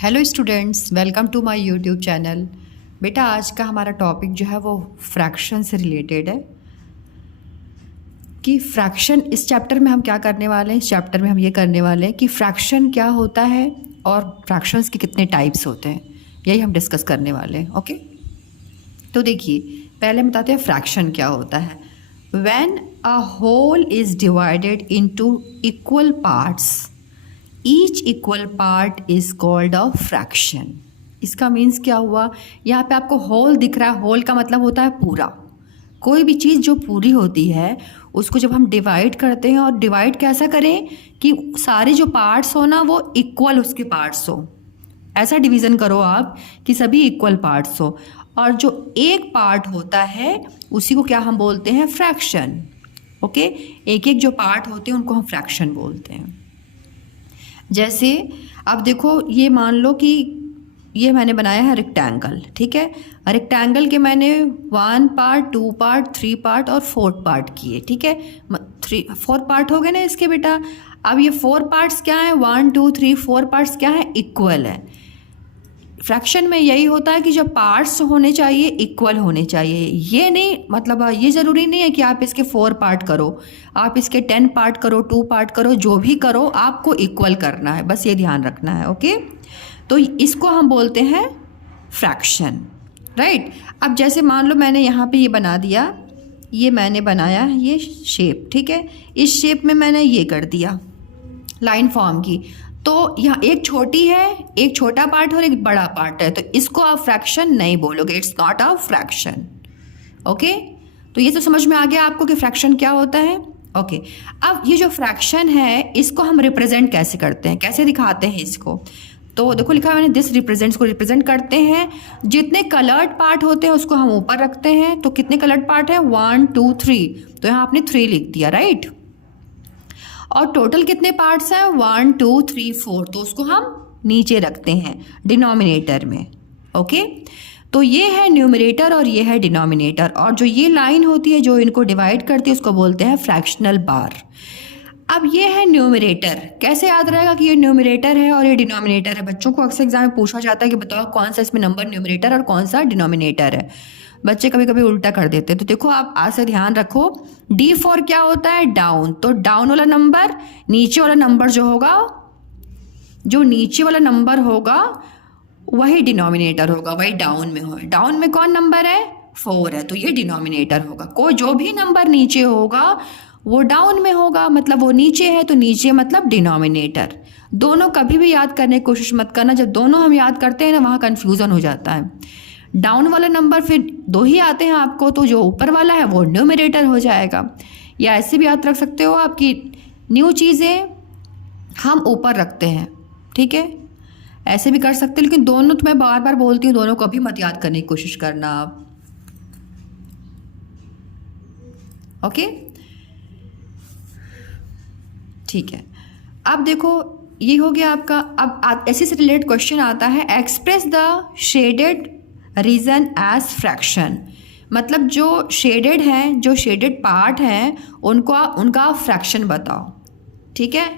Hello students, welcome to my YouTube channel. बेटा आज का हमारा टॉपिक जो है वो फ्रैक्शन से रिलेटेड है कि फ्रैक्शन इस चैप्टर में हम क्या करने वाले हैं। इस चैप्टर में हम ये करने वाले हैं कि फ्रैक्शन क्या होता है और फ्रैक्शंस के कितने टाइप्स होते हैं, यही हम डिस्कस करने वाले हैं। ओके, तो देखिए पहले हम बताते हैं फ्रैक्शन क्या होता है। When a whole is divided into equal parts, each equal part is called a fraction. इसका मीन्स क्या हुआ, यहाँ पे आपको होल दिख रहा है। होल का मतलब होता है पूरा। कोई भी चीज़ जो पूरी होती है उसको जब हम डिवाइड करते हैं, और डिवाइड कैसा करें कि सारे जो पार्ट्स हो ना वो इक्वल उसके पार्ट्स हो। ऐसा डिवीज़न करो आप कि सभी इक्वल पार्ट्स हो, और जो एक पार्ट होता है उसी को क्या हम बोलते हैं, फ्रैक्शन। ओके, एक एक जो पार्ट होते हैं उनको हम फ्रैक्शन बोलते हैं। जैसे अब देखो, ये मान लो कि ये मैंने बनाया है रेक्टेंगल, ठीक है। रेक्टेंगल के मैंने 1 पार्ट, 2 पार्ट, 3 पार्ट और 4 पार्ट किए, ठीक है। 4 पार्ट हो गए ना इसके बेटा। अब ये 4 पार्ट्स क्या हैं, 1 2 3 4 पार्ट्स क्या हैं, इक्वल है। फ्रैक्शन में यही होता है कि जो पार्ट्स होने चाहिए इक्वल होने चाहिए। ये नहीं मतलब ये ज़रूरी नहीं है कि आप इसके 4 पार्ट करो, आप इसके 10 पार्ट करो, 2 पार्ट करो, जो भी करो आपको इक्वल करना है, बस ये ध्यान रखना है। ओके, तो इसको हम बोलते हैं फ्रैक्शन, राइट। अब जैसे मान लो मैंने यहाँ पे ये बना दिया, ये मैंने बनाया ये शेप, ठीक है। इस शेप में मैंने ये कर दिया, लाइन फॉर्म की। तो यहाँ एक छोटी है, एक छोटा पार्ट और एक बड़ा पार्ट है, तो इसको आप फ्रैक्शन नहीं बोलोगे, it's not a fraction. Okay, तो ये तो समझ में आ गया आपको कि फ्रैक्शन क्या होता है। ओके, अब ये जो फ्रैक्शन है इसको हम रिप्रेजेंट कैसे करते हैं, कैसे दिखाते हैं इसको। तो देखो लिखा है मैंने, दिस रिप्रेजेंट्स को रिप्रेजेंट करते हैं। जितने कलर्ड पार्ट होते हैं उसको हम ऊपर रखते हैं। तो कितने कलर्ड पार्ट है, 1 2 3, तो यहाँ आपने 3 लिख दिया, राइट। और टोटल कितने पार्ट्स हैं, 1 2 3 4, तो उसको हम नीचे रखते हैं डिनोमिनेटर में। ओके, तो ये है न्यूमरेटर और ये है डिनोमिनेटर, और जो ये लाइन होती है जो इनको डिवाइड करती है उसको बोलते हैं फ्रैक्शनल बार। अब ये है न्यूमरेटर। कैसे याद रहेगा कि ये न्यूमरेटर है और ये डिनोमिनेटर है। बच्चों को अक्सर एग्जाम में पूछा जाता है कि बताओ कौन सा इसमें नंबर न्यूमरेटर और कौन सा डिनोमिनेटर है। बच्चे कभी कभी उल्टा कर देते हैं, तो देखो आप आज से ध्यान रखो। डी फॉर क्या होता है, डाउन। तो डाउन वाला नंबर, नीचे वाला नंबर जो होगा, जो नीचे वाला नंबर होगा वही डिनोमिनेटर होगा, वही डाउन में होगा। डाउन में कौन नंबर है, 4 है, तो ये डिनोमिनेटर होगा। कोई जो भी नंबर नीचे होगा वो डाउन में होगा, मतलब वो नीचे है तो नीचे मतलब डिनोमिनेटर। दोनों कभी भी याद करने की कोशिश मत करना, जब दोनों हम याद करते हैं ना वहाँ कन्फ्यूज़न हो जाता है। डाउन वाला नंबर फिर 2 ही आते हैं आपको, तो जो ऊपर वाला है वो न्यूमरेटर हो जाएगा। या ऐसे भी याद रख सकते हो आपकी न्यू चीज़ें हम ऊपर रखते हैं, ठीक है। ऐसे भी कर सकते हैं, लेकिन दोनों तो मैं बार बार बोलती हूँ, दोनों को भी मत याद करने की कोशिश करना आप। ओके, ठीक है। अब देखो ये हो गया आपका। अब ऐसे से रिलेटेड क्वेश्चन आता है, express the shaded region as fraction. मतलब जो शेडेड हैं, जो शेडेड पार्ट हैं उनका फ्रैक्शन बताओ, ठीक है।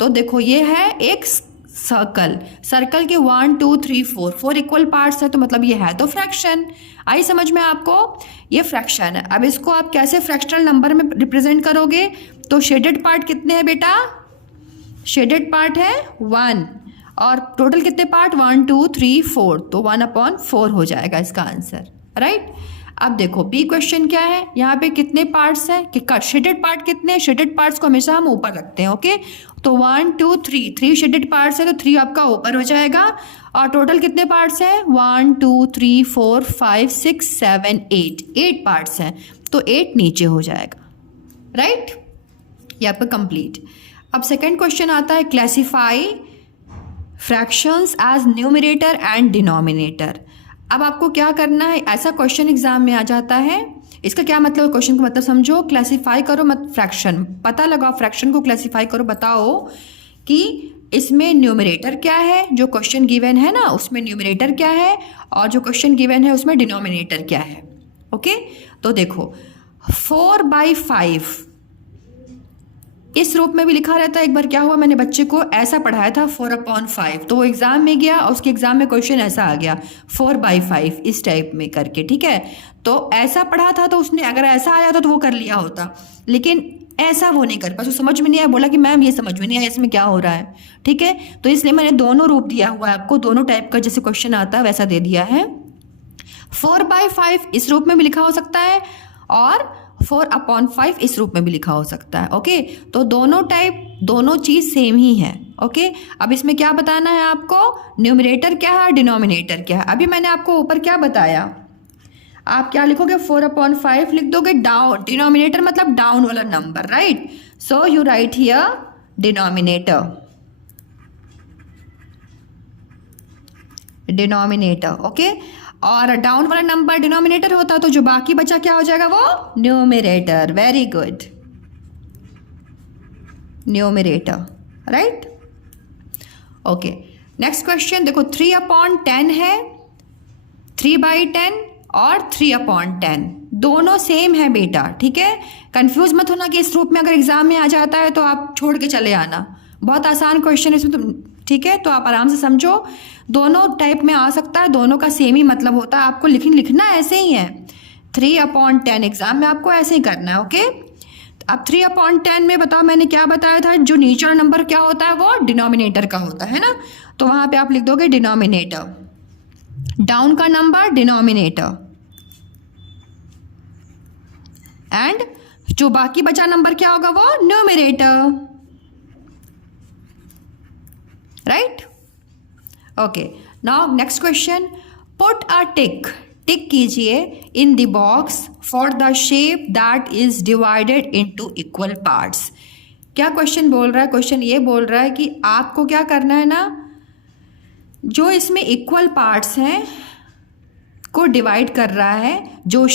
तो देखो ये है एक सर्कल के 1 2 3 4 इक्वल पार्ट्स है, तो मतलब ये है तो फ्रैक्शन। आई समझ में आपको, ये फ्रैक्शन है। अब इसको आप कैसे फ्रैक्शनल नंबर में रिप्रेजेंट करोगे, तो शेडेड पार्ट कितने हैं बेटा, शेडेड पार्ट है 1, और टोटल कितने पार्ट, 1 2 3 4, तो 1/4 हो जाएगा इसका आंसर, राइट। अब देखो बी क्वेश्चन क्या है, यहाँ पे कितने पार्ट्स हैं, कि शेडेड पार्ट कितने हैं। शेडेड पार्ट्स को हमेशा हम ऊपर रखते हैं। ओके, तो 1 2 3 शेडेड पार्ट्स है, तो 3 आपका ऊपर हो जाएगा। और टोटल कितने पार्ट्स हैं, 1 2 3 4 5 6 7 8 पार्ट्स हैं, तो 8 नीचे हो जाएगा, राइट। ये आपका कंप्लीट। अब सेकेंड क्वेश्चन आता है, classify fractions as numerator and denominator. अब आपको क्या करना है, ऐसा क्वेश्चन एग्जाम में आ जाता है। इसका क्या मतलब, क्वेश्चन का मतलब समझो, क्लासीफाई करो मत, फ्रैक्शन पता लगाओ, फ्रैक्शन को क्लासीफाई करो, बताओ कि इसमें न्यूमरेटर क्या है, जो क्वेश्चन गिवन है ना उसमें न्यूमरेटर क्या है, और जो क्वेश्चन गिवन है उसमें डिनोमिनेटर क्या है। ओके, तो देखो 4/5 इस रूप में भी लिखा रहता है। एक बार क्या हुआ, मैंने बच्चे को ऐसा पढ़ाया था 4/5, तो वो एग्ज़ाम में गया और उसके एग्ज़ाम में क्वेश्चन ऐसा आ गया 4/5 इस टाइप में करके, ठीक है। तो ऐसा पढ़ा था तो उसने अगर ऐसा आया था तो वो कर लिया होता, लेकिन ऐसा वो नहीं कर पाया, उसको समझ में नहीं आया, बोला कि मैम ये समझ में नहीं आया इसमें क्या हो रहा है, ठीक है। तो इसलिए मैंने दोनों रूप दिया हुआ है आपको, दोनों टाइप का जैसे क्वेश्चन आता है वैसा दे दिया है। 4/5 इस रूप में भी लिखा हो सकता है और 4/5 इस रूप में भी लिखा हो सकता है, ओके। तो दोनों टाइप, दोनों चीज़ सेम ही है, ओके। अब इसमें क्या बताना है आपको, न्यूमरेटर क्या है, डिनोमिनेटर क्या है। अभी मैंने आपको ऊपर क्या बताया, आप क्या लिखोगे, 4/5 लिख दोगे, डाउन, डिनोमिनेटर मतलब डाउन वाला number, right. So you right here denominator, denominator, okay. और डाउन वाला नंबर डिनोमिनेटर होता है, तो जो बाकी बचा क्या हो जाएगा, वो numerator. Very good, numerator, right, okay. Next question देखो, 3/10 है, 3/10 और 3/10 दोनों सेम है बेटा, ठीक है। कंफ्यूज मत होना कि इस रूप में अगर एग्जाम में आ जाता है तो आप छोड़ के चले आना, बहुत आसान क्वेश्चन इसमें, तुम ठीक है। तो आप आराम से समझो, दोनों टाइप में आ सकता है, दोनों का सेम ही मतलब होता है, आपको लिखना ऐसे ही है। 3/10 एग्जाम में आपको ऐसे ही करना है, ओके। अब 3/10 में बताओ मैंने क्या बताया था, जो नीचे वाला नंबर क्या होता है, वो डिनोमिनेटर का होता है ना, तो वहां पे आप लिख दोगे डिनोमिनेटर, डाउन का नंबर डिनोमिनेटर, एंड जो बाकी बचा नंबर क्या होगा, वो numerator, right, okay. Now next question, put a tick, tick कीजिए in the box for the shape that is divided into equal parts. क्या क्वेश्चन बोल रहा है, क्वेश्चन ये बोल रहा है कि आपको क्या करना है ना, जो इसमें इक्वल पार्ट्स हैं को डिवाइड कर रहा है, जो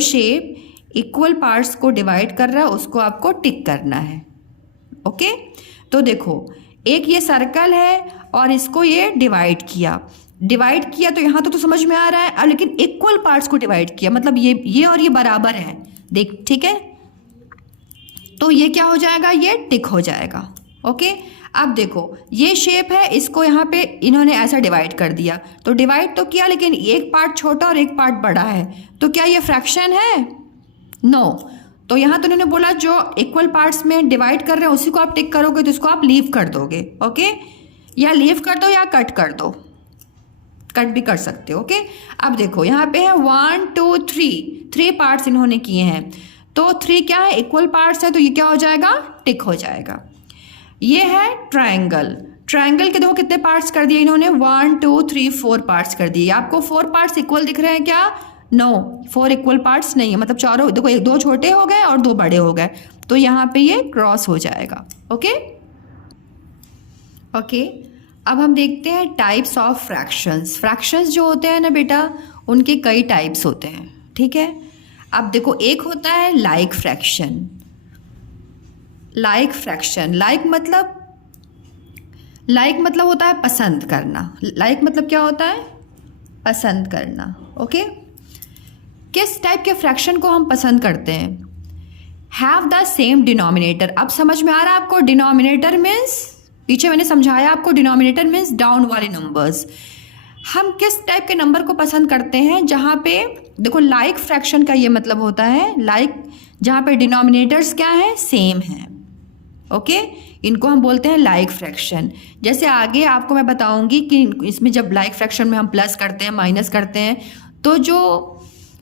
शेप इक्वल पार्ट्स को डिवाइड कर रहा है उसको आपको टिक करना है, ओके। तो देखो, एक ये सर्कल है और इसको ये डिवाइड किया तो यहाँ तो समझ में आ रहा है, लेकिन इक्वल पार्ट्स को डिवाइड किया मतलब ये और ये बराबर है, देख, ठीक है। तो ये क्या हो जाएगा, ये टिक हो जाएगा, ओके। अब देखो, ये शेप है, इसको यहाँ पे इन्होंने ऐसा डिवाइड कर दिया, तो डिवाइड तो किया लेकिन एक पार्ट छोटा और एक पार्ट बड़ा है, तो क्या ये फ्रैक्शन है, नो। तो यहाँ तो उन्होंने बोला जो इक्वल पार्ट्स में डिवाइड कर रहे हैं उसी को आप टिक करोगे, तो इसको आप लीव कर दोगे, ओके। या लीव कर दो या कट कर दो, कट भी कर सकते हो, ओके। अब देखो यहाँ पे है 1 2 3 पार्ट्स इन्होंने किए हैं, तो 3 क्या है, इक्वल पार्ट्स है, तो ये क्या हो जाएगा, टिक हो जाएगा। ये है ट्रायंगल के देखो कितने पार्ट्स कर दिए इन्होंने, 1 2 3 4 पार्ट्स कर दिए। आपको 4 पार्ट्स इक्वल दिख रहे हैं क्या, नो, 4 इक्वल पार्ट्स नहीं है, मतलब चारों देखो, 2 छोटे हो गए और 2 बड़े हो गए, तो यहाँ पे ये क्रॉस हो जाएगा, ओके। अब हम देखते हैं टाइप्स ऑफ फ्रैक्शंस जो होते हैं ना बेटा, उनके कई टाइप्स होते हैं, ठीक है। अब देखो, एक होता है लाइक फ्रैक्शन, लाइक मतलब होता है पसंद करना, लाइक मतलब क्या होता है, पसंद करना, ओके। किस टाइप के फ्रैक्शन को हम पसंद करते हैं, हैव द सेम डिनोमिनेटर। अब समझ में आ रहा है आपको, डिनोमिनेटर मीन्स, पीछे मैंने समझाया आपको, डिनोमिनेटर मीन्स डाउन वाले नंबर्स। हम किस टाइप के नंबर को पसंद करते हैं, जहाँ पे देखो लाइक फ्रैक्शन का ये मतलब होता है, लाइक जहाँ पे डिनोमिनेटर्स क्या है, सेम है, ओके। इनको हम बोलते हैं लाइक फ्रैक्शन। जैसे आगे आपको मैं बताऊंगी कि इसमें जब लाइक फ्रैक्शन में हम प्लस करते हैं, माइनस करते हैं, तो जो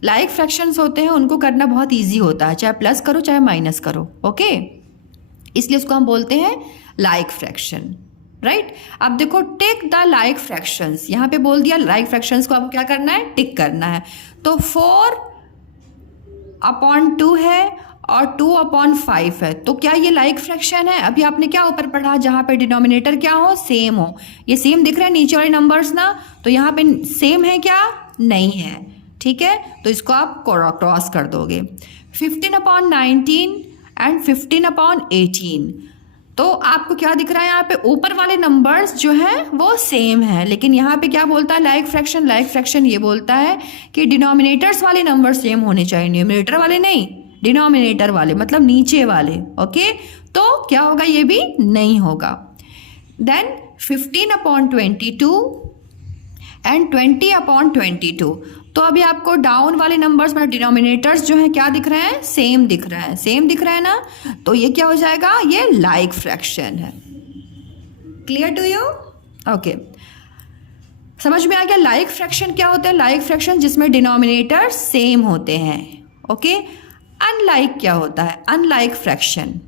लाइक फ्रैक्शंस होते हैं उनको करना बहुत इजी होता है, चाहे प्लस करो चाहे माइनस करो, ओके। इसलिए उसको हम बोलते हैं लाइक फ्रैक्शन, राइट। अब देखो, टिक द लाइक फ्रैक्शंस, यहाँ पे बोल दिया लाइक फ्रैक्शंस को आपको क्या करना है, टिक करना है। तो 4/2 है और 2/5 है, तो क्या ये लाइक फ्रैक्शन है। अभी आपने क्या ऊपर पढ़ा, जहाँ पे डिनोमिनेटर क्या हो, सेम हो, ये सेम दिख रहा है नीचे वाले नंबर्स ना, तो यहाँ पे सेम है क्या, नहीं है, ठीक है। तो इसको आप क्रॉस कर दोगे। 15/19 एंड 15/18, तो आपको क्या दिख रहा है, यहाँ पे ऊपर वाले नंबर्स जो हैं वो सेम है, लेकिन यहाँ पे क्या बोलता है लाइक फ्रैक्शन ये बोलता है कि डिनोमिनेटर्स वाले नंबर सेम होने चाहिए, न्यूमरेटर वाले नहीं, डिनोमिनेटर वाले मतलब नीचे वाले, ओके, तो क्या होगा, ये भी नहीं होगा। Then 15/22 and 20/22। तो अभी आपको डाउन वाले नंबर्स मतलब डिनोमिनेटर्स जो हैं क्या दिख रहे हैं, सेम दिख रहे हैं, सेम दिख रहा है ना, तो ये क्या हो जाएगा, ये लाइक फ्रैक्शन है। Clear to you? ओके, समझ में आ गया। लाइक फ्रैक्शन क्या होता है? लाइक फ्रैक्शन जिसमें डिनोमिनेटर सेम होते हैं, ओके। अनलाइक क्या होता है? Unlike fraction,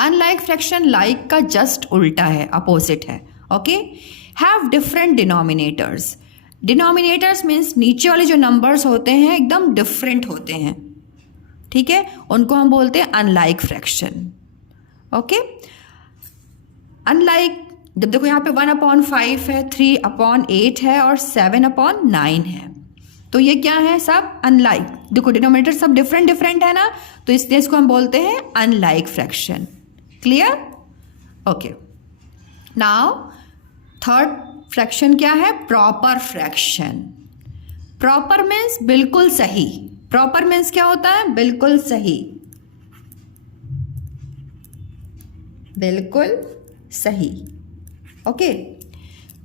unlike fraction like का जस्ट उल्टा है, अपोजिट है, okay. Have different denominators, denominators means नीचे वाले जो नंबर्स होते हैं एकदम डिफरेंट होते हैं, ठीक है, उनको हम बोलते हैं अनलाइक फ्रैक्शन, ओके। अनलाइक, जब देखो यहाँ पे 1/5 है, 3/8 है और 7/9 है, तो ये क्या है, सब अनलाइक। देखो डिनोमिनेटर सब डिफरेंट डिफरेंट है ना, तो इसलिए इसको हम बोलते हैं unlike fraction. Clear? Okay, now third fraction क्या है? Proper fraction. प्रॉपर मीन्स बिल्कुल सही, प्रॉपर मीन्स क्या होता है? बिल्कुल सही, बिल्कुल सही, ओके।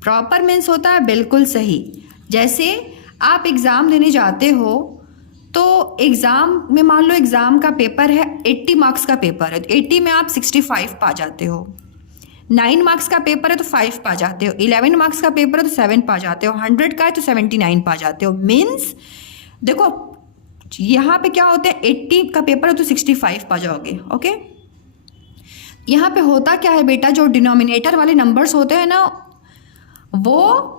प्रॉपर मीन्स होता है बिल्कुल सही। जैसे आप एग्ज़ाम देने जाते हो, तो एग्ज़ाम में मान लो एग्ज़ाम का पेपर है, 80 मार्क्स का पेपर है, तो 80 में आप 65 पा जाते हो। 9 मार्क्स का पेपर है तो 5 पा जाते हो, 11 मार्क्स का पेपर है तो 7 पा जाते हो, 100 का है तो 79 पा जाते हो। मीन्स देखो यहाँ पे क्या होता है, 80 का पेपर है तो 65 पा जाओगे, ओके। यहाँ पे होता क्या है बेटा, जो डिनोमिनेटर वाले नंबर्स होते हैं ना, वो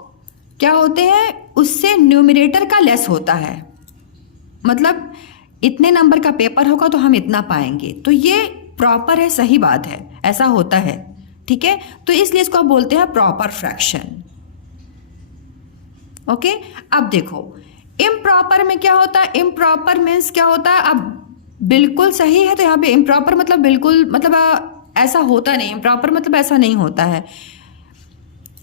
क्या होते हैं, उससे न्यूमरेटर का लेस होता है। मतलब इतने नंबर का पेपर होगा तो हम इतना पाएंगे, तो ये प्रॉपर है, सही बात है, ऐसा होता है, ठीक है। तो इसलिए इसको आप बोलते हैं प्रॉपर फ्रैक्शन, ओके। अब देखो इम्प्रॉपर में क्या होता है, इम्प्रॉपर मीन्स क्या होता है, अब बिल्कुल सही है तो यहाँ पे इम्प्रॉपर मतलब बिल्कुल मतलब ऐसा होता नहीं, इम्प्रॉपर मतलब ऐसा नहीं होता है।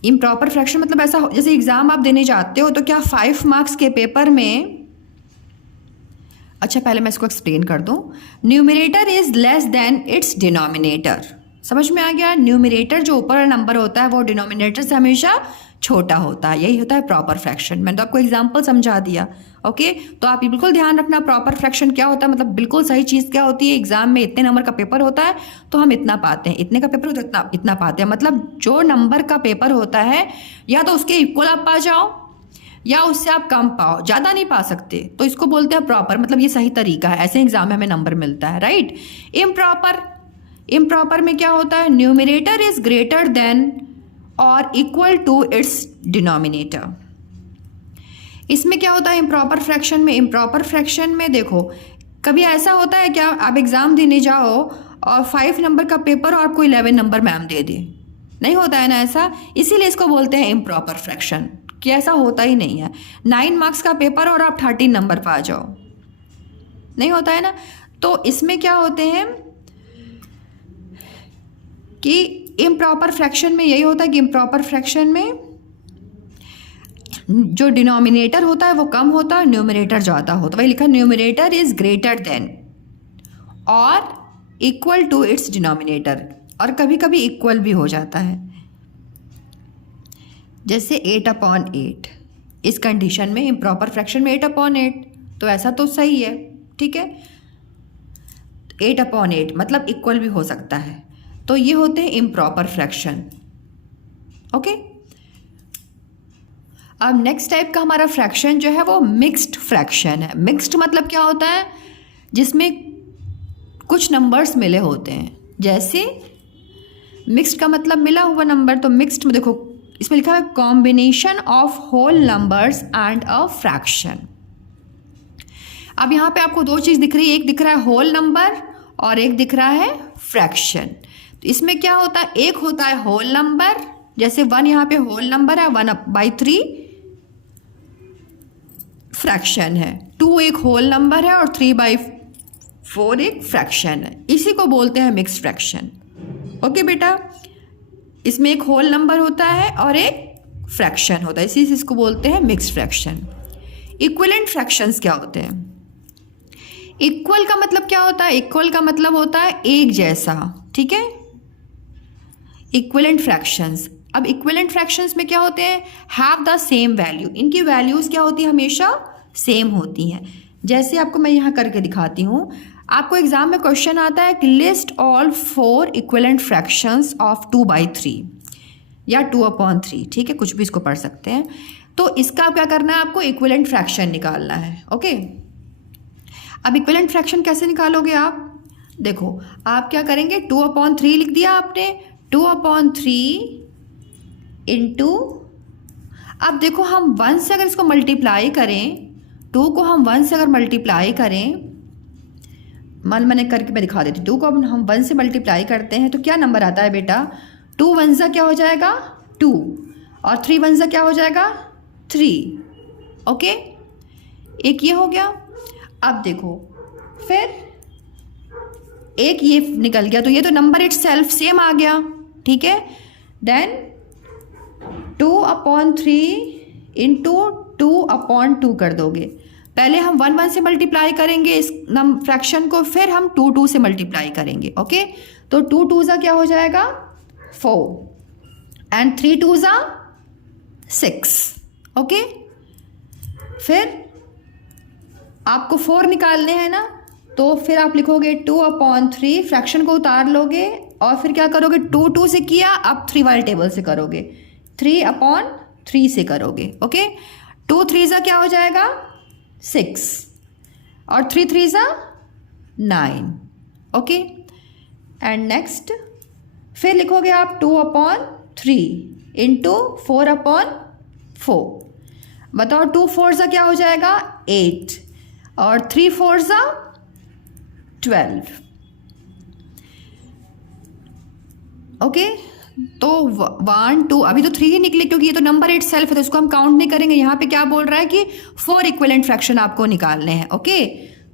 इम्प्रॉपर फ्रैक्शन मतलब ऐसा जैसे एग्जाम आप देने जाते हो तो क्या 5 मार्क्स के पेपर में, अच्छा पहले मैं इसको एक्सप्लेन कर दूं, numerator is less than it's denominator. समझ में आ गया? न्यूमरेटर जो ऊपर वाला नंबर होता है वो डिनोमिनेटर से हमेशा छोटा होता है, यही होता है प्रॉपर फ्रैक्शन। मैंने तो आपको एग्जांपल समझा दिया, ओके। तो आप बिल्कुल ध्यान रखना प्रॉपर फ्रैक्शन क्या होता है, मतलब बिल्कुल सही चीज़ क्या होती है। एग्जाम में इतने नंबर का पेपर होता है तो हम इतना पाते हैं, इतने का पेपर होता है इतना इतना पाते हैं, मतलब जो नंबर का पेपर होता है या तो उसके इक्वल आप पा जाओ या उससे आप कम पाओ, ज़्यादा नहीं पा सकते, तो इसको बोलते हैं प्रॉपर, मतलब ये सही तरीका है, ऐसे एग्जाम में हमें नंबर मिलता है, राइट। इम्प्रॉपर, इम्प्रॉपर में क्या होता है, न्यूमरेटर इज ग्रेटर देन और इक्वल टू इट्स डिनोमिनेटर। इसमें क्या होता है इम्प्रॉपर फ्रैक्शन में, इम्प्रॉपर फ्रैक्शन में देखो कभी ऐसा होता है क्या, आप एग्ज़ाम देने जाओ और 5 नंबर का पेपर और आपको 11 नंबर मैम दे दे, नहीं होता है ना ऐसा, इसीलिए इसको बोलते हैं इम्प्रॉपर फ्रैक्शन, कि ऐसा होता ही नहीं है। 9 मार्क्स का पेपर और आप 13 नंबर पा जाओ, नहीं होता है ना। तो इसमें क्या होते हैं कि इम्प्रॉपर फ्रैक्शन में यही होता है कि इम्प्रॉपर फ्रैक्शन में जो डिनोमिनेटर होता है वो कम होता है, न्यूमरेटर ज़्यादा होता है। वही लिखा न्यूमरेटर इज ग्रेटर देन और इक्वल टू इट्स डिनोमिनेटर, और कभी कभी इक्वल भी हो जाता है, जैसे 8/8। इस कंडीशन में इम्प्रॉपर फ्रैक्शन में 8/8, तो ऐसा तो सही है, ठीक है। 8/8 मतलब इक्वल भी हो सकता है, तो ये होते हैं इम्प्रॉपर फ्रैक्शन, ओके। अब नेक्स्ट टाइप का हमारा फ्रैक्शन जो है वो मिक्स्ड फ्रैक्शन है। मिक्स्ड मतलब क्या होता है, जिसमें कुछ नंबर्स मिले होते हैं। जैसे मिक्स्ड का मतलब मिला हुआ नंबर, तो मिक्स्ड में देखो इसमें लिखा है combination of whole numbers and a fraction. अब यहाँ पे आपको 2 चीज़ दिख रही है, एक दिख रहा है होल नंबर और एक दिख रहा है फ्रैक्शन। तो इसमें क्या होता है, एक होता है होल नंबर, जैसे 1 यहाँ पे होल नंबर है, 1/3 फ्रैक्शन है, 2 एक होल नंबर है और 3/4 एक फ्रैक्शन है, इसी को बोलते हैं मिक्स्ड फ्रैक्शन, ओके बेटा। इसमें एक होल नंबर होता है और एक फ्रैक्शन होता है, इसी से इसको बोलते हैं मिक्स्ड फ्रैक्शन। इक्विवेलेंट फ्रैक्शंस क्या होते हैं, इक्वल का मतलब क्या होता है? इक्वल का मतलब होता है एक जैसा, ठीक है। इक्विवेलेंट फ्रैक्शंस, अब इक्विवेलेंट फ्रैक्शंस में क्या होते हैं? हैव द सेम वैल्यू, इनकी वैल्यूज़ क्या होती है? हमेशा सेम होती हैं। जैसे आपको मैं यहाँ करके दिखाती हूँ। आपको एग्जाम में क्वेश्चन आता है कि list all 4 equivalent fractions of 2/3 या 2/3, ठीक है, कुछ भी इसको पढ़ सकते हैं। तो इसका क्या करना है? आपको इक्विवेलेंट फ्रैक्शन निकालना है, ओके। अब इक्विवेलेंट फ्रैक्शन कैसे निकालोगे आप? देखो, आप क्या करेंगे, 2/3 लिख दिया आपने, 2/3 इंटू, अब देखो हम 1 से अगर इसको मल्टीप्लाई करें, 2 को हम 1 से अगर मल्टीप्लाई करें, मैंने करके मैं दिखा देती हूँ। 2 को हम 1 से मल्टीप्लाई करते हैं तो क्या नंबर आता है बेटा? 2 1 सा क्या हो जाएगा? 2, और 3 1 सा क्या हो जाएगा? 3, ओके। एक ये हो गया। अब देखो, फिर एक ये निकल गया, तो ये तो नंबर इट सेल्फ सेम आ गया, ठीक है। देन 2/3 इंटू 2/2 कर दोगे। पहले हम 1 1 से मल्टीप्लाई करेंगे इस फ्रैक्शन को, फिर हम 2 2 से मल्टीप्लाई करेंगे, ओके। तो 2 2 सा क्या हो जाएगा? 4 एंड 3 2 सा 6, ओके। फिर आपको 4 निकालने हैं ना, तो फिर आप लिखोगे 2/3, फ्रैक्शन को उतार लोगे और फिर क्या करोगे? 2 2 से किया, अब 3 वाले टेबल से करोगे, 3/3 से करोगे, ओके। 2 3 सा क्या हो जाएगा? 6 और 3 3 सा 9, ओके। एंड नेक्स्ट फिर लिखोगे आप 2/3 इंटू 4/4। बताओ 2 4 सा क्या हो जाएगा? 8 और 3 4 सा 12, ओके। तो 1 2, अभी तो 3 ही निकले क्योंकि ये तो नंबर इट सेल्फ है, तो इसको हम काउंट नहीं करेंगे। यहाँ पे क्या बोल रहा है कि 4 इक्विवेलेंट फ्रैक्शन आपको निकालने हैं, ओके।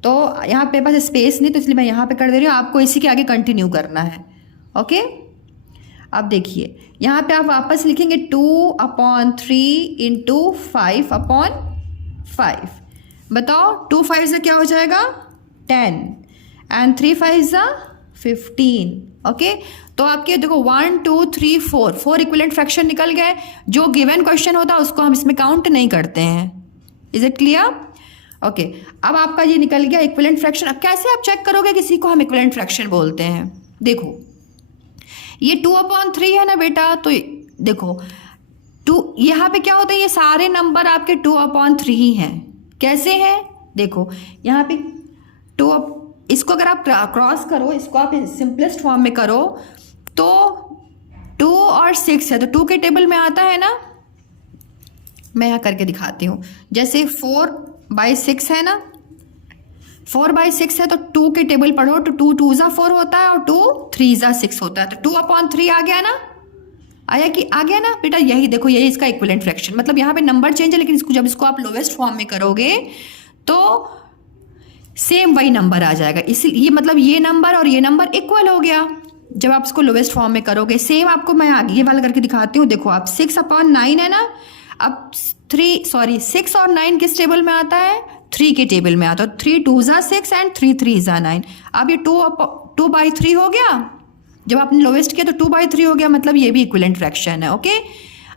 तो यहाँ पे पास स्पेस नहीं, तो इसलिए मैं यहाँ पे कर दे रही हूँ, आपको इसी के आगे कंटिन्यू करना है, ओके। अब देखिए, यहाँ पे आप वापस लिखेंगे 2/3 इंटू 5/5। बताओ 2 5 से क्या हो जाएगा? 10 एंड 3 5 सा 15, ओके। तो आपके देखो 1 2 3 4 इक्विवेलेंट फ्रैक्शन निकल गए। जो गिवन क्वेश्चन होता है उसको हम इसमें काउंट नहीं करते हैं। Is it clear? ओके। अब आपका ये निकल गया इक्विवेलेंट फ्रैक्शन। अब कैसे आप चेक करोगे किसी को हम इक्विवेलेंट फ्रैक्शन बोलते हैं? देखो, ये 2/3 है ना बेटा, तो देखो 2, यहाँ पे क्या होता है? ये सारे नंबर आपके 2/3 ही हैं। कैसे हैं? देखो यहाँ पे 2, इसको अगर आप क्रॉस करो, इसको आप सिंपलेस्ट फॉर्म में करो तो 2 और 6 है, तो 2 के टेबल में आता है ना। मैं यहाँ करके दिखाती हूँ। जैसे 4/6 है ना, 4/6 है तो 2 के टेबल पढ़ो तो 2 2 ज़ा 4 होता है और 2 3 ज़ा 6 होता है। तो 2/3 आ गया ना, आया कि आ गया ना बेटा? यही देखो, यही इसका इक्विवेलेंट फ्रैक्शन। मतलब यहाँ पे नंबर चेंज है, लेकिन इसको जब इसको आप लोवेस्ट फॉर्म में करोगे तो सेम वही नंबर आ जाएगा। इसीलिए मतलब ये नंबर और ये नंबर इक्वल हो गया जब आप इसको लोवेस्ट फॉर्म में करोगे। सेम आपको मैं आगे ये वाला करके दिखाती हूँ। देखो आप 6/9 है ना, अब 6 और 9 किस टेबल में आता है? 3 के टेबल में आता है। 3 2 ज़ा 6 एंड 3 3 ज़ा 9। अब ये 2/3 हो गया। जब आपने लोवेस्ट किया तो 2/3 हो गया, मतलब ये भी इक्विवेलेंट फ्रैक्शन है, ओके।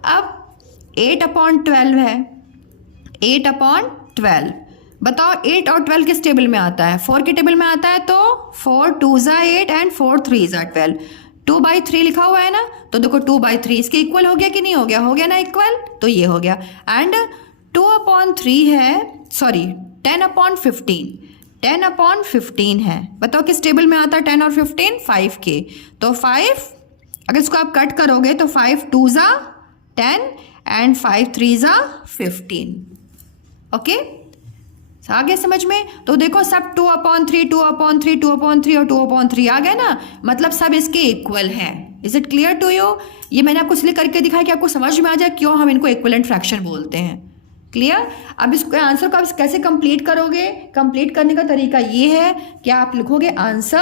अब 8/12 है, 8/12। बताओ 8 और 12 किस टेबल में आता है? 4 के टेबल में आता है। तो 4 2 ज़ा 8 एंड 4 3 ज़ा 12। 2/3 लिखा हुआ है ना, तो देखो 2/3 इसके इक्वल हो गया कि नहीं हो गया? हो गया ना इक्वल, तो ये हो गया। एंड 2/3 है, सॉरी 10/15, 10/15 है। बताओ किस टेबल में आता है 10 और 15? 5 के। तो 5, अगर इसको आप कट करोगे तो 5 2 ज़ा 10 एंड 5 3 ज़ा 15, ओके। आगे समझ में? तो देखो सब 2/3 2/3 2/3 और 2/3 आ गए ना, मतलब सब इसके इक्वल हैं। Is it clear to you? ये मैंने आपको इसलिए करके दिखाया कि आपको समझ में आ जाए क्यों हम इनको इक्विवेलेंट फ्रैक्शन बोलते हैं। क्लियर? अब इसको आंसर को आप कैसे कंप्लीट करोगे? कंप्लीट करने का तरीका ये है कि आप लिखोगे आंसर।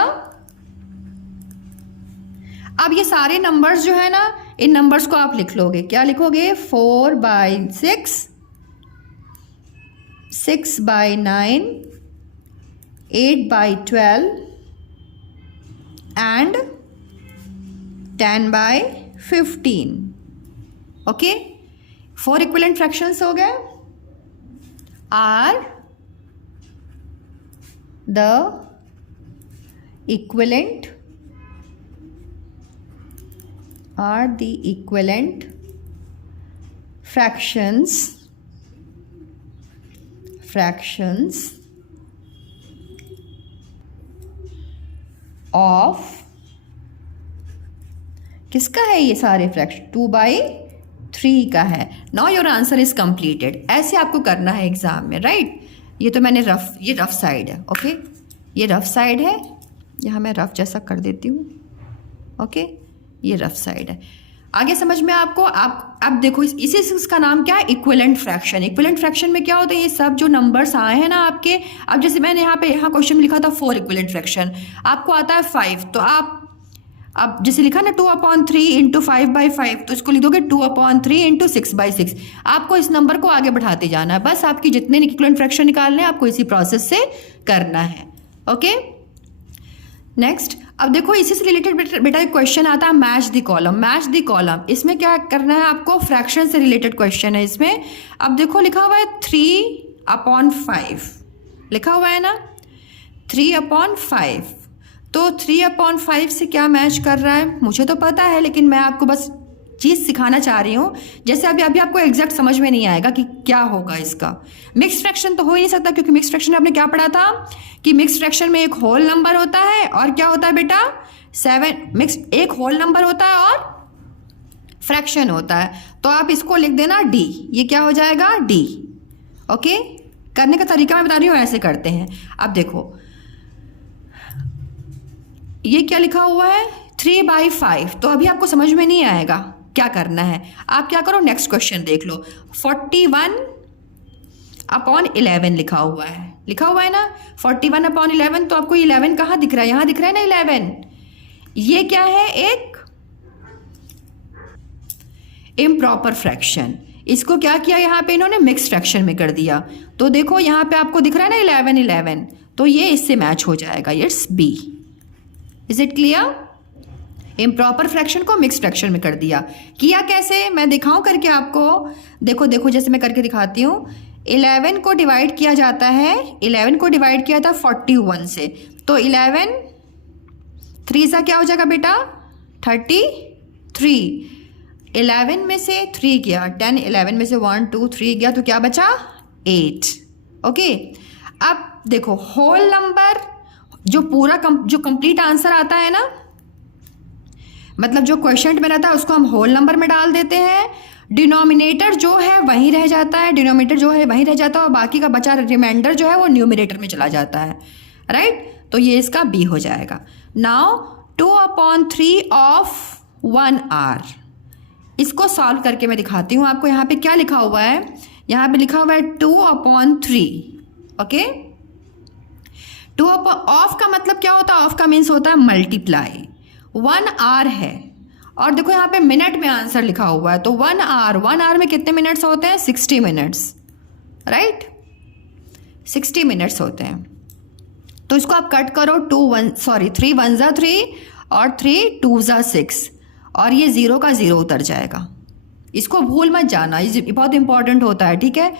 अब ये सारे नंबर्स जो है ना, इन नंबर्स को आप लिख लोगे। क्या लिखोगे? 4/6, 6/9, 8/12 and 10/15. ओके, 4 इक्विवेलेंट फ्रैक्शंस हो गए. Are the equivalent fractions of किसका है ये सारे फ्रैक्शन? 2/3 का है. Now your answer is completed. ऐसे आपको करना है एग्जाम में, राइट? ये तो मैंने ये रफ साइड है. ओके, ये रफ साइड है. यहाँ मैं रफ जैसा कर देती हूँ. ओके, ये रफ साइड है. आगे समझ में आपको? आप देखो, इसी इसका नाम क्या है? Equivalent fraction. इक्विवेलेंट फ्रैक्शन में क्या होता है? ये सब जो नंबर्स आए हैं ना आपके, अब जैसे मैंने यहाँ क्वेश्चन में लिखा था 4 इक्विवेलेंट फ्रैक्शन, आपको आता है 5, तो आप अब जैसे लिखा ना 2/3 इंटू 5/5, तो इसको लिख दोगे 2/3 इंटू 6/6. आपको इस नंबर को आगे बढ़ाते जाना है. बस आपकी जितने इक्विवेलेंट फ्रैक्शन निकालने हैं आपको इसी प्रोसेस से करना है. Okay, next. अब देखो, इसी से रिलेटेड बेटा एक क्वेश्चन आता है, match the column. Match the column, इसमें क्या करना है आपको? फ्रैक्शन से रिलेटेड क्वेश्चन है इसमें. अब देखो लिखा हुआ है 3/5, लिखा हुआ है ना 3/5. तो 3/5 से क्या मैच कर रहा है मुझे तो पता है, लेकिन मैं आपको बस चीज़ सिखाना चाह रही हूँ. जैसे अभी आपको एग्जैक्ट समझ में नहीं आएगा कि क्या होगा इसका. मिक्स फ्रैक्शन तो हो ही नहीं सकता, क्योंकि मिक्स फ्रैक्शन में आपने क्या पढ़ा था कि मिक्स फ्रैक्शन में एक होल नंबर होता है और क्या होता है बेटा? 7. एक होल नंबर होता है और फ्रैक्शन होता है. तो आप इसको लिख देना डी. ये क्या हो जाएगा? डी. ओके, करने का तरीका मैं बता रही हूँ, ऐसे करते हैं. अब देखो, ये क्या लिखा हुआ है? 3/5. तो अभी आपको समझ में नहीं आएगा क्या करना है. आप क्या करो, नेक्स्ट क्वेश्चन देख लो. 41/11 लिखा हुआ है. लिखा हुआ है ना 41/11. तो आपको 11 कहाँ दिख रहा है? यहाँ दिख रहा है ना 11. ये क्या है? एक इम्प्रॉपर फ्रैक्शन. इसको क्या किया यहाँ पे इन्होंने? मिक्स फ्रैक्शन में कर दिया. तो देखो यहाँ पे आपको दिख रहा है ना 11. तो ये इससे मैच हो जाएगा. It's B. Is it clear? Improper fraction को मिक्स फ्रैक्शन में कर दिया. किया कैसे? मैं दिखाऊं करके आपको. देखो जैसे मैं करके दिखाती हूँ. 11 को डिवाइड किया जाता है, 11 को डिवाइड किया था 41 से. तो 11 3 सा क्या हो जाएगा बेटा? 33. 11 में से 3 गया, 10 11 में से 1 2 3 गया, तो क्या बचा? 8. ओके, अब देखो होल नंबर जो पूरा जो कंप्लीट आंसर आता है ना, मतलब जो क्वेश्चन में रहता है उसको हम होल नंबर में डाल देते हैं. डिनोमिनेटर जो है वहीं रह जाता है, और बाकी का बचा रिमाइंडर जो है वो न्यूमरेटर में चला जाता है, राइट? तो ये इसका बी हो जाएगा. Now 2/3 of 1 are. इसको सॉल्व करके मैं दिखाती हूँ आपको. यहाँ पे क्या लिखा हुआ है? यहाँ पे लिखा हुआ है 2/3. ओके, 2 ऑफ का मतलब क्या होता है? ऑफ का मीन्स होता है मल्टीप्लाई. 1 आर है और देखो यहाँ पे मिनट में आंसर लिखा हुआ है. तो 1 आर में कितने मिनट्स होते हैं? 60 मिनट्स, राइट? 60 मिनट्स होते हैं. तो इसको आप कट करो. 3 1 ज़ा 3 और 3 2 ज़ा 6, और ये 0 का 0 उतर जाएगा. इसको भूल मत जाना, ये बहुत इंपॉर्टेंट होता है, ठीक है?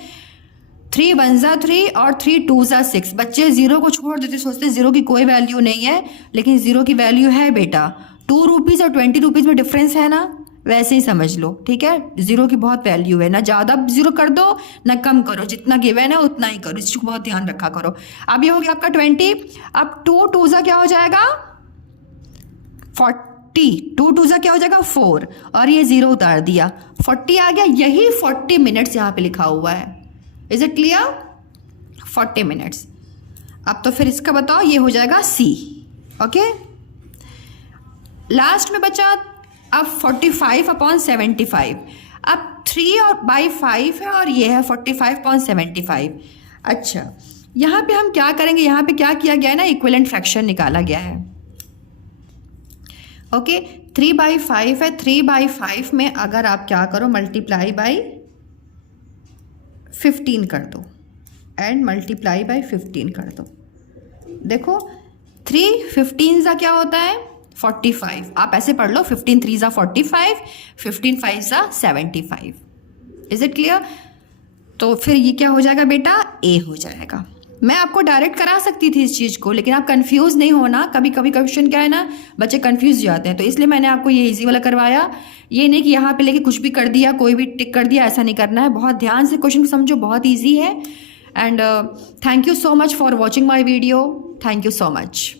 3 1 ज़ा 3 और 3 2 ज़ा 6. बच्चे 0 को छोड़ देते, सोचते 0 की कोई वैल्यू नहीं है, लेकिन 0 की वैल्यू है बेटा. 2 रुपीज़ और 20 रुपीज़ में डिफरेंस है ना, वैसे ही समझ लो, ठीक है? 0 की बहुत वैल्यू है. ना ज़्यादा 0 कर दो ना कम करो, जितना गिवन है उतना ही करो. इसको बहुत ध्यान रखा करो. अब ये हो गया आपका 20. अब 2 2 ज़ा क्या हो जाएगा? 40. 2 2 ज़ा क्या हो जाएगा? 4, और ये 0 उतार दिया, 40 आ गया. यही 40 मिनट्स यहाँ पे लिखा हुआ है. Is it clear? 40 मिनट्स. अब तो फिर इसका बताओ, ये हो जाएगा सी. ओके, लास्ट में बचा अब 45/75. अब 3/5 है और ये है 45/75. अच्छा, यहाँ पे हम क्या करेंगे? यहाँ पे क्या किया गया है ना, इक्विवेलेंट फ्रैक्शन निकाला गया है. ओके, 3/5 है. 3/5 में अगर आप क्या करो, मल्टीप्लाई बाई 15 कर दो, एंड मल्टीप्लाई बाई 15 कर दो. देखो 3 15 सा क्या होता है 45, आप ऐसे पढ़ लो 15 3 सा 45, 15 5 सा 75। Is it clear? तो फिर ये क्या हो जाएगा बेटा, ए हो जाएगा। मैं आपको डायरेक्ट करा सकती थी इस चीज़ को, लेकिन आप कंफ्यूज नहीं होना। कभी कभी क्वेश्चन क्या है ना, बच्चे कंफ्यूज हो जाते हैं, तो इसलिए मैंने आपको ये इजी वाला करवाया। ये नहीं कि यहाँ पे लेके कुछ भी कर दिया, कोई भी टिक कर दिया, ऐसा नहीं करना है। बहुत ध्यान से क्वेश्चन को समझो, बहुत ईजी है। And thank you so much for watching my video. Thank you so much.